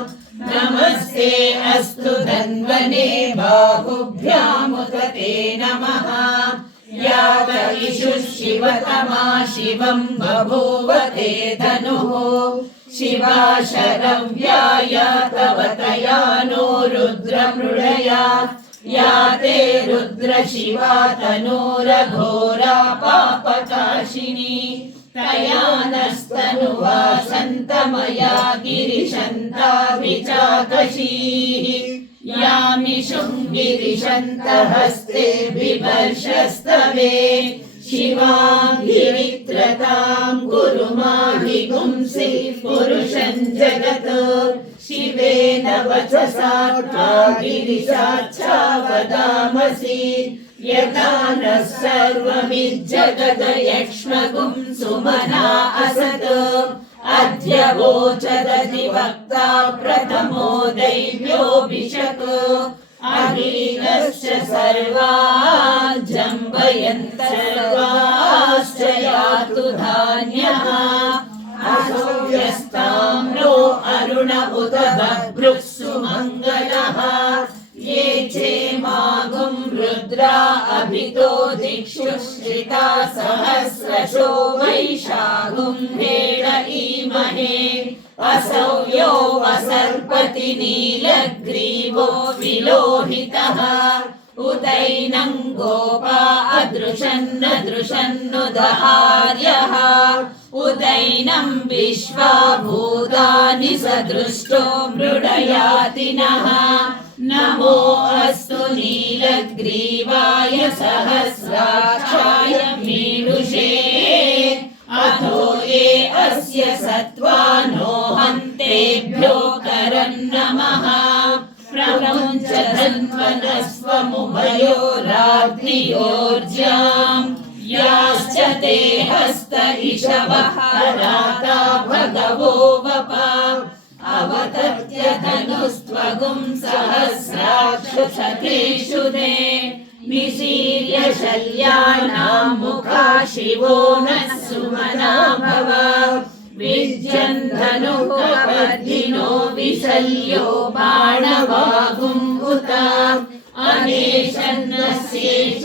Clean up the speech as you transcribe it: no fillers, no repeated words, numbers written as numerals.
नमस्ते अस्तु धन्वने बाहुभ्यामुत ते नमः। यात इषुः शिवतमा शिवं बभूव ते धनुः। शिवा शरव्याय तव तया नो रुद्रमृडया। या ते रुद्रशिवा तनूरघोरा पापकाशिनी। तया नस्तनुवा सन्तमया गिरिशन्ताभिचाकशीः। यामिषुं गिरिशन्तहस्ते बिभर्षस्तवे। शिवाभिविक्रतां कुरु माभिगुंसि पुरुषं जगत्। शिवेन वचसा त्वा गिरिशाच्छा वदामसि। यथा नः सर्वमिज्जगदयक्ष्मगुं सुमना असत्। अद्य वोचदधिवक्ता प्रथमो दैव्योऽभिषक्। अहीनश्च सर्वाः जम्बयन् सर्वाश्च यातु धान्यः। असौ यस्ताम्रो अरुण उत बभ्रुः सुमङ्गलः। ये चेमागुं रुद्रा अभितो दिक्षु श्रिता सहस्रशो वैशागुं हेड ईमहे। असौ यो वसर्पति नीलग्रीवो विलोहितः। उदैनं गोपा अदृशन्नदृशन्नुदहार्यः। उदैनं विश्वा भूतानि सदृष्टो मृडयाति नः। नमो अस्तु नीलग्रीवाय सहस्राक्षाय मीडुषे। अथो ये अस्य सत्त्वानो हन्तेभ्यो करन् नमः। प्रमुञ्च धन्वनस्वमुभयोराग्नियोर्जाम्। याश्च ते हस्त इषवः राता भगवो वप। अवतत्य धनुस्त्वगुं सहस्राक्षुषतेषु ते। निशीर्य शल्यानां मुखा शिवो नः सुमना भव। विद्यन् धनुः कपर्दिनो विशल्यो बाणवागुम् उत। अनेशन्नस्येष